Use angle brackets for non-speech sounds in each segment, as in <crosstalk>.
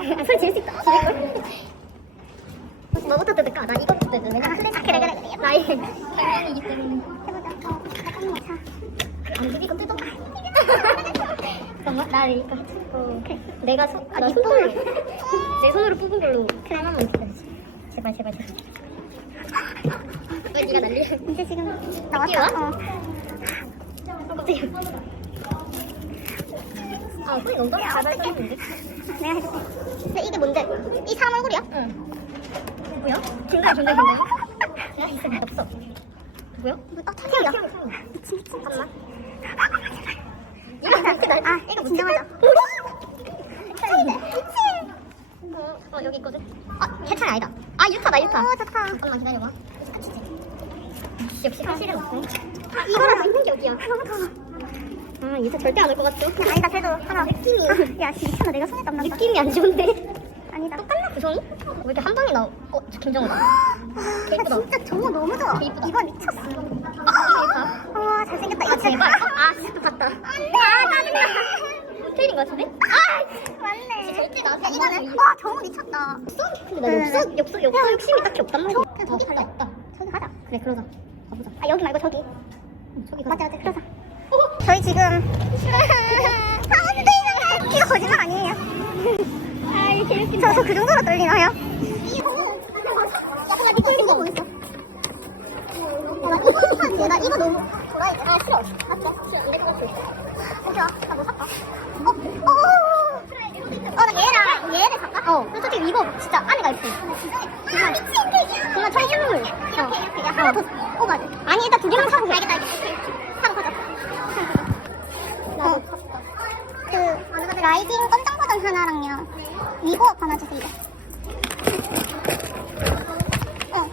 아, 소리 지을 수 있어. 뭐부터 뜯을까? 나 이거부터 뜯을래. 왜냐면 아, 그래, 그래, 그래. 나이 대명이기 때문에. 해보자. 어, 잠깐만. 자. 안 비비, 그럼 뜯어봐. 잠깐만, 나 이거 해치고. 내가 손, 아, 나 손으로. 내 손으로 뽑은 걸로. 그래, 하나만 기다리지. 제발, 제발, 제발. 빨리 네가 날려. 이제 지금 나왔다. 어. 깜짝이야. 아, 소리 너무 야, 잘 어떡해. 발사했는데? 내가 해줄게. 근데 이게 뭔데? 이 사람 얼굴이야? 응. 누구야? 중간, 중간, 중간. 야, 있어, 없어. 누구야? 어, 태우야. 미친 미친. 잠깐만. 이거 나, 아, 이거 진정하자. 태우네. 미친. 어, 어, 여기 있거든. 아, 해찬이 아니다. 아, 유타다, 유타. 오, 좋다. 잠깐만 기다려봐. 역시 사실은 없고. 아, 이거는 있는 게 어디야? 너무 더워. 아, 유타 절대 안 올 것 같죠? 야, 아니다, 그래도 하나. 느낌이. 야, 씨, 미쳤나? 내가 손에 땀난다. 느낌이 안 좋은데? 아니다. 똑같나 구성이? 왜 이렇게 한 방에 나오? 어, 저. 개 야, 이쁘다. 진짜 정우 너무 좋아. 개 이쁘다. 이번 미쳤어. 아, 와, 잘생겼다. 이거 아, 제발. 아, 진짜 봤다. 아, 짜증나. 틀린 것 같은데? 아, 맞네. 절대 나한테 안 이거는. 와, 정우 미쳤다. 근데 나 욕설, 욕설, 욕설 욕심이 딱히 없단 말이야. 그냥 저기 갈래? 없다. 저기 가자. 그래, 그러자. 가보자. 아, 여기 말고 저기. 응, 저기 가자. 맞아, 맞아. 그러자. 저희 지금 있는데 이거 거짓말 아니에요? 아, 이거 재밌겠다. 저그 정도로 떨리나요? 느낌 있어. 나 이거 사지. 나 이거 너무 좋아해. 아, 싫어. 아, 싫어. 싫어. 이래 거 보자. 나뭐 살까? 어? 어? 어, 나 얘랑 얘를 살까? 어, 솔직히 이거 진짜 안에가 예뻐. 정말 미친 게 정말 철실물. 이렇게 이렇게 야 하나 더 뽑아야 돼. 아니, 일단 두 개만 사고 가. 알겠다, 알겠다. 사고 가자. 어. 그 라이징 껌짱 버전 하나랑요. 위고업 하나 주세요. 어.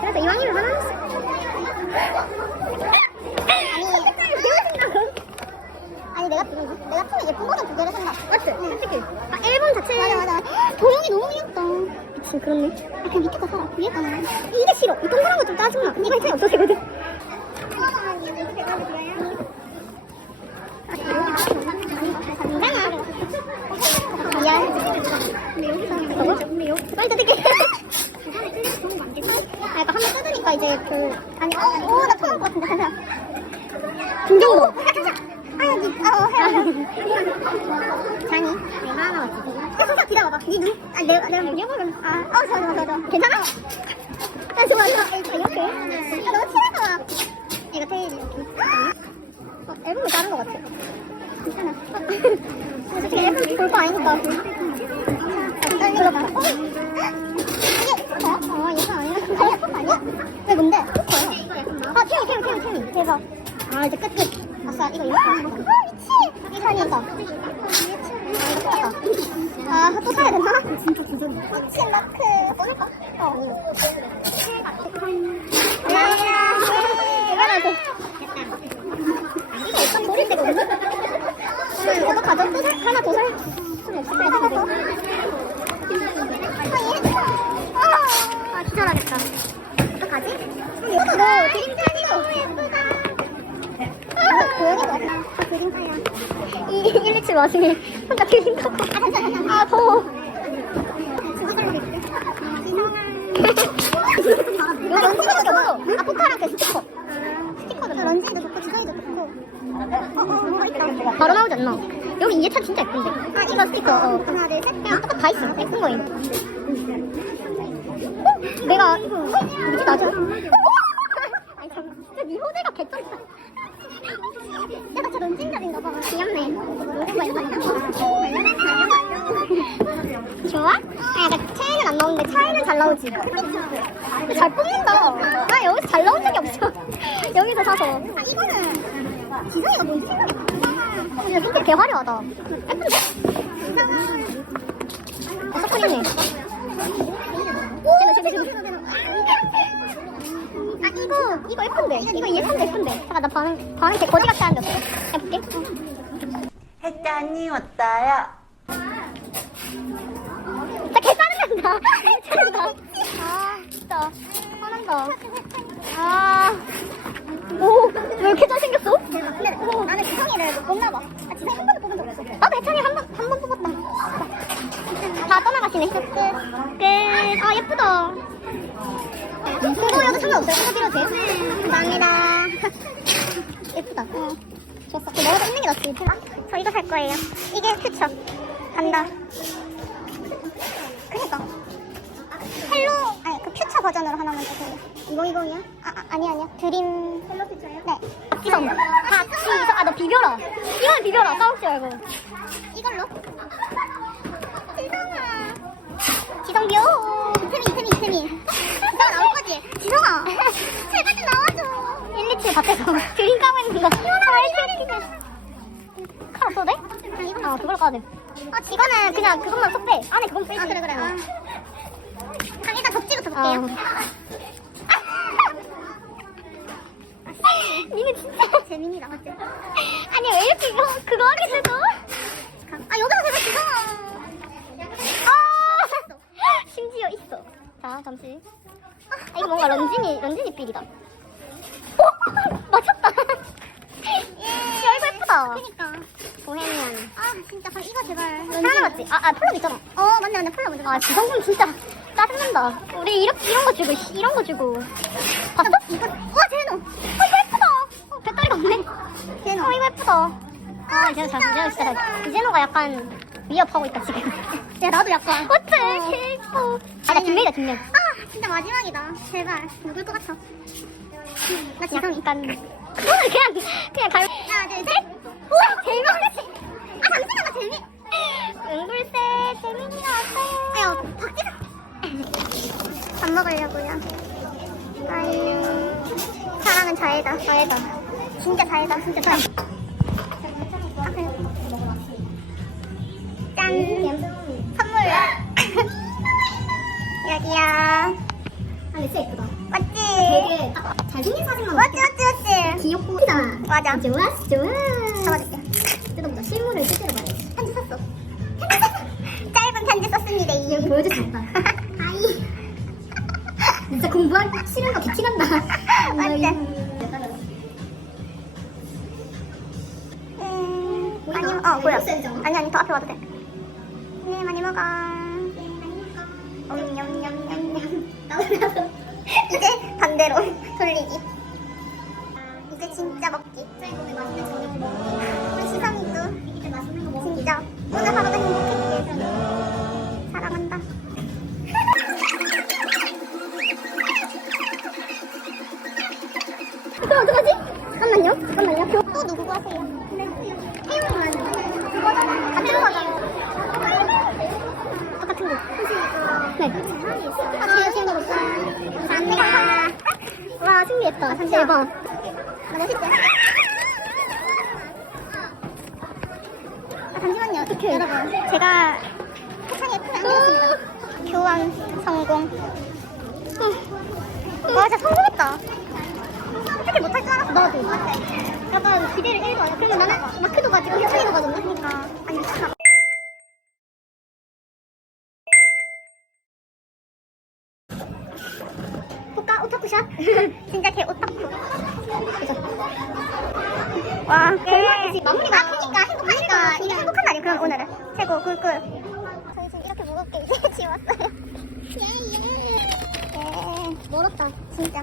그래서 이왕이면 하나 아니, 아니 내가 내가 팀에 예쁜 버전 두 개를 산다. 맞지? 솔직히. 아, 앨범 자체. 맞아 맞아. 도형이 너무 귀엽다. 미친, 그렇네. 아 그냥 밑에 거 사라. 위에 거는. 이게 싫어. 이 동그란 거 좀 짜증나. 이거 차이 없어지거든. 미안. 저거? 빨리 뜯을게. 아, 약간 한번 뜯으니까 이제 그 아니 어, 오, 나 토할 것 같은데 잠시만. 김정우. 오, 잠시만. 아, 니, 아, 어, 해야 자니? 내가 하나 맞지? 기다려봐. 니 눈, 아, 내가, 내가 뭐 해보면, 아, 어, 좋아, 좋아. 괜찮아? 야, 좋아, 좋아. 이렇게, 이렇게. 아, 너무 친하다. 이거 테일이 이렇게. 어, 앨범이 다른 것 같아. 괜찮아. 어, <laughs> 솔직히 앨범 볼거 아니니까. 아, 떨리다. 어? 이게 뭐야? 어, 얘가 아니야. 아니야, 포크 아니야? 왜 뭔데? 아, 태미, 태미, 태미, 태미. 대박. 아, 이제 끝, 끝. 아싸, 이거 이렇게 하는 거. 아, 미치! 이 산이다. 아, 이거 똑같다. 아, 또 사야 되나? 진짜 마크. 뽑을까? 어. 야야. 이거 나 줘. 이거 일단 버릴 때거든? 그럼 이거 가져? 또 살? 하나 더 살? 수는 없을 것 같은데. 아, 아, 기절하겠다. 어떡하지? 이것도 너 그림자니 너무 예쁘다. 아, 고양이 같아. 아, 그림자야. 이127 와중에 혼자 잠시만, 잠시만. 아, 더워. 이거 런쥔이도 좋고. 아, 포카랑 그 스티커. 스티커도 런쥔이도 좋고, 지성이도 좋고. 바로 나오지 않나? 여기 이해찬 진짜 예쁜데. 아, 이거 스티커. 어. 하나, 둘, 셋. 그냥 똑같 다 있어. 예쁜 거임. 어? 내가, 뭐지, 나죠? 아니, 잠깐. 진짜 네 호재가 개쩔다. 야, 나 진짜 런쥔잡인가 봐. 귀엽네. 뭐가 있나? 좋아? 아, 약간 차이는 안 나오는데 차이는 잘 나오지. 근데 잘 뽑는다. 나 여기서 잘 나온 적이 없어. <laughs> 여기서 사서. 아, 이거는 지성이가 뭔 생각이 나. 근데 진짜 개 화려하다. 예쁜데? 어, 서클이네. 아 이거 이거 예쁜데? 이거 예쁜데, 예쁜데? 잠깐, 나 반응, 반응 개 거지 않은데 어때? 해볼게. 왔다요. 진짜 개 짜증난다. 짜증나. 아, 진짜. 화난다. 아. 오, 왜 이렇게 잘생겼어? 근데 어, 나는 지성이를 못 뽑나 봐. 아 지성이 한 번도 뽑은 적 없어. 나도 해찬이 한 번, 한 번 뽑았다. 다 떠나가시네. 끝. 끝. 아, 예쁘다. 소고여도 상관없어요. 소고 필요도 돼. 감사합니다. <laughs> 예쁘다. 어. 좋았어. 그 너가 있는 게 낫지. 저 이거 살 거예요. 이게 퓨처. 간다. 그니까. 헬로, 아니, 그 퓨처 버전으로 하나만 주세요. 2020이야? 아, 아, 아니, 아니요. 드림. 헬로 피처예요? 네. 박지성. 박지성. 아, 너 비벼라. 이걸 비벼라. 싸우지 말고. 이걸로? 지성아. 지성 비워. 이태미, 이태미, 이태미. 지성아 나올 거지? 지성아. 제발 좀 나와줘. 127 밭에서 <laughs> 그림 까고 있는 거. 아, 칼 없어도 돼? 아, 아, 그걸 까야 돼. 아, 이거는 그냥 그것만 쏙 빼. 안에 그건 빼지. 아, 그래, 그래. 아. 그럼 일단 덕지부터 아. <laughs> 볼게요. 니네 진짜. <laughs> 재민이다, 맞지? 아니, 왜 이렇게 그거, 그거 하게 되죠? 아, 여기서 제발 지성아. 아! <laughs> 심지어 있어. 자, 잠시. 아, 이거 뭔가 런쥔이, 런쥔이 필이다. 오! 맞췄다. 야, 이거 예쁘다. 그니까. 보헤미안. 아, 진짜. 그럼 이거 제발. 하나 맞지? 아, 아, 폴로 있잖아. 어, 맞네, 맞네. 폴로 먼저. 아, 지성분 진짜 짜증난다. 우리 이렇게, 이런 거 주고, 씨, 이런 거 주고. 봤어? 이거, 와, 제노. 어, 이거 예쁘다. 어, 배터리가 없네. 제노. 어, 이거 예쁘다. 아, 제가 잘, 제가 진짜 잘. 이제노가 약간 위협하고 있다, 지금. 야, 나도 약간. 어째, 어. 개 예뻐. 아, 나 뒷면이다, 뒷면. 아, 진짜 마지막이다. 제발. 누굴 것 같아? 나 지성이. 약간. <laughs> 그냥, 그냥 갈. 하나, 둘, 셋. 우와, 재미 많지? 아, 잠시만, 나 재미. 은글쎄, 재민이가 왔어요. 아유, 박지성. 밥 먹으려고요. 아유, 사랑은 자해다. 자해다. 진짜 자해다. 진짜 자해. 아, 그래. 짠. 선물. <laughs> 여기야. 아, 진짜 예쁘다. 맞지? 되게 잘생긴 사진만 맞지, 맞지, 맞지? 귀엽고. 맞아. 좋았어, 좋아. 잡아줄게. 뜯어보자. 실물을 실제로 봐야 보여줄 수 없다. 아이. 진짜 공부하기 싫은 거 비키간다. 맞지? 음? 아니, 어, 보여. 아니, 아니, 더 앞에 와도 돼. 네, 많이 먹어. 냠냠냠냠. 나도 나도. 이제 반대로 돌리기. 이제 진짜 먹기. 우리 시상이도 와, 신기했다. 잠시만. 대박. 나 멋있지? 아, 잠시만요. 어떡해. 여러분, 제가 세상에 예쁘게 안 그렸습니다. 교환 성공. 와, 진짜 성공했다. 어떻게 못할 줄 알았어. 나도. 약간 기대를 1도 안 해. 그러면 나는 마크도 가지고 휘트리도 가졌네. 그러니까. 아니, 미쳤나. 볼 까? 오타쿠샷? 진짜 걔 오타쿠. 와, 네. 마무리가. 아, 그니까, 행복하니까. 이게 행복한 날이 그럼 오늘은. 최고, 꿀꿀. 저희 지금 이렇게 무겁게 <laughs> 이제 지웠어요. 예, 예. 예. 멀었다. 진짜.